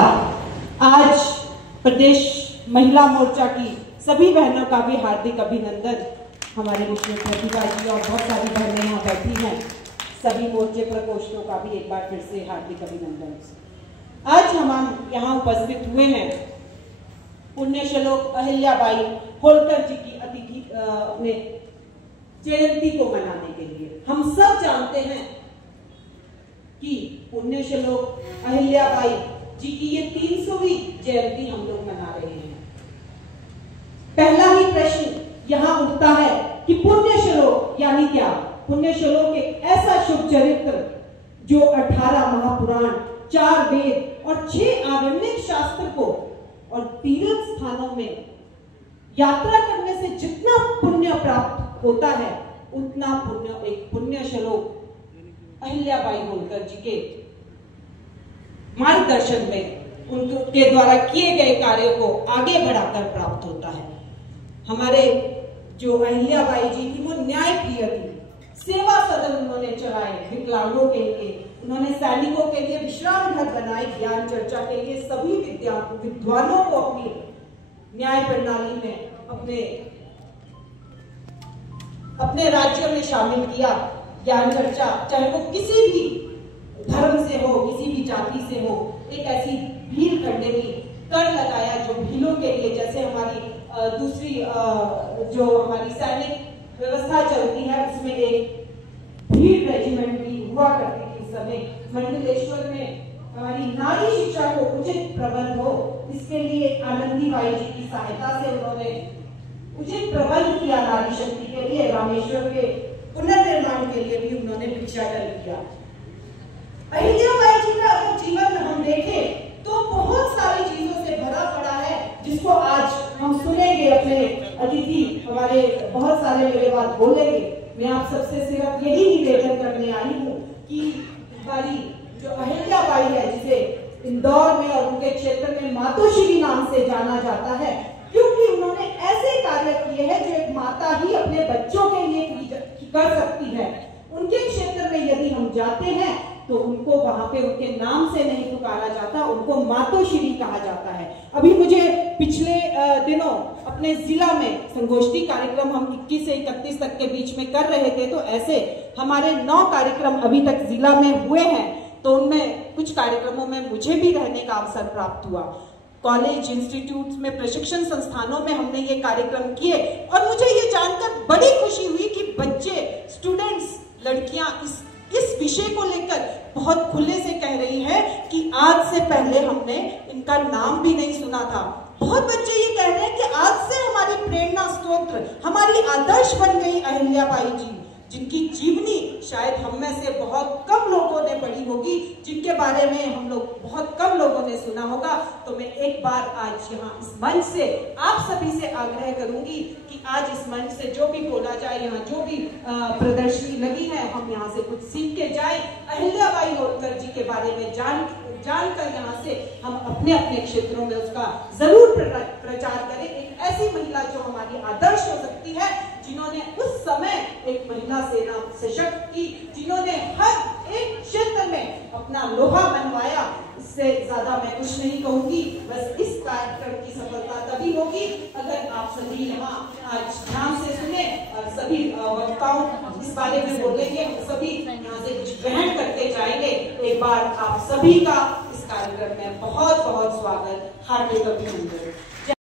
आज प्रदेश महिला मोर्चा की सभी बहनों का भी हार्दिक अभिनंदन। हमारे विषय प्रतिभा जी और बहुत सारी बहनें यहाँ बैठी हैं, सभी मोर्चे प्रकोष्ठों का भी एक बार फिर से हार्दिक अभिनंदन। आज हम यहाँ उपस्थित हुए हैं पुण्यश्लोक अहिल्याबाई होलकर जी की अतिथि अपने जयंती को मनाने के लिए। हम सब जानते हैं कि पुण्यश्लोक अहिल्याबाई जी की ये 300वीं जयंती हम लोग मना रहे हैं। पहला ही प्रश्न यहाँ उठता है कि पुण्यश्लोक यानी क्या? पुण्यश्लोक एक ऐसा शुभ चरित्र जो 18 महापुराण, 4 वेद और 6 आरण्यक शास्त्र को और तीर्थ स्थानों में यात्रा करने से जितना पुण्य प्राप्त होता है उतना पुण्य एक पुण्यश्लोक अहिल्याबाई होलकर जी के मार्गदर्शन में उनके द्वारा किए गए कार्यों को आगे बढ़ाकर प्राप्त होता है। हमारे जो अहिल्याबाई जी थी वो न्याय प्रिय थी। सेवा सदन उन्होंने चलाए विकलांगों के लिए, उन्होंने सैनिकों के लिए विश्राम घर बनाए, ज्ञान चर्चा के लिए सभी विद्वानों को अपनी न्याय प्रणाली में अपने राज्यों में शामिल किया। ज्ञान चर्चा चाहे वो किसी भी धर्म से हो, किसी भी जाति से हो, एक ऐसी भीड़ करने की कर लगाया जो भीलों के लिए, जैसे हमारी दूसरी जो हमारी सैनिक व्यवस्था चलती है उसमें एक भीड़ रेजिमेंट भी हुआ करती थी। उस समय मंडलेश्वर में हमारी नारी शिक्षा को उचित प्रबंध हो, इसके लिए आनंदीबाई जी की सहायता से उन्होंने उचित प्रबंध किया। नारी शक्ति के लिए, रामेश्वर के पुनर्निर्माण के लिए भी उन्होंने भिक्षाटन किया। अहिल्याबाई जी का अगर जीवन हम देखें तो बहुत सारी चीजों से भरा पड़ा है, जिसको आज हम सुनेंगे। अपने अतिथि हमारे बहुत सारे मेरे बात बोलेंगे। मैं आप सबसे सिर्फ यही निवेदन करने आई हूँ कि हमारी जो अहिल्याबाई है, जिसे इंदौर में और उनके क्षेत्र में मातोश्री नाम से जाना जाता है, क्योंकि उन्होंने ऐसे कार्य किए हैं जो एक माता ही अपने बच्चों के लिए कर सकती है। उनके क्षेत्र में यदि हम जाते हैं तो उनको वहां पे उनके नाम से नहीं पुकारा जाता, उनको मातोश्री कहा जाता है। अभी मुझे पिछले दिनों अपने जिला में संगोष्ठी कार्यक्रम हम 21 से 31 तक के बीच में कर रहे थे, तो ऐसे हमारे 9 कार्यक्रम अभी तक जिला में हुए हैं। तो उनमें कुछ कार्यक्रमों में मुझे भी रहने का अवसर प्राप्त हुआ। कॉलेज, इंस्टीट्यूट में, प्रशिक्षण संस्थानों में हमने ये कार्यक्रम किए और मुझे ये जानकर बड़ी खुशी हुई कि बच्चे, स्टूडेंट्स, लड़कियां इस विषय को लेकर बहुत खुले से कह रही है कि आज से पहले हमने इनका नाम भी नहीं सुना था। बहुत बच्चे ये कह रहे हैं कि आज से हमारी प्रेरणा स्रोत, हमारी आदर्श बन गई अहिल्याबाई जी, जिनकी जीवनी शायद हम में से बहुत कम लोगों ने पढ़ी होगी, जिनके बारे में हम लोग बहुत कम लोगों ने सुना होगा। तो मैं एक बार आज यहाँ इस मंच से आप सभी से आग्रह करूंगी कि आज इस मंच से जो भी बोला जाए, यहाँ जो भी प्रदर्शनी लगी है, हम यहाँ से कुछ सीख के जाए। अहिल्याबाई होलकर जी के बारे में जानकर यहाँ से हम अपने अपने क्षेत्रों में उसका जरूर प्रचार करें। एक ऐसी महिला जो हमारी आदर्श हो सकती है, जिन्होंने उस समय एक महिला सेना सशक्त की, जिन्होंने हर एक क्षेत्र में अपना लोहा मनवाया। इससे ज्यादा मैं कुछ नहीं कहूंगी। बस इस कार्यक्रम की सफलता तभी होगी अगर आप सभी यहाँ आज ध्यान से सुने और सभी वक्ताओं इस बारे में बोलेंगे, हम सभी यहाँ से कुछ ग्रहण करके जाएंगे। एक बार आप सभी का इस कार्यक्रम में बहुत बहुत स्वागत, हार्दिक अभिनंदन।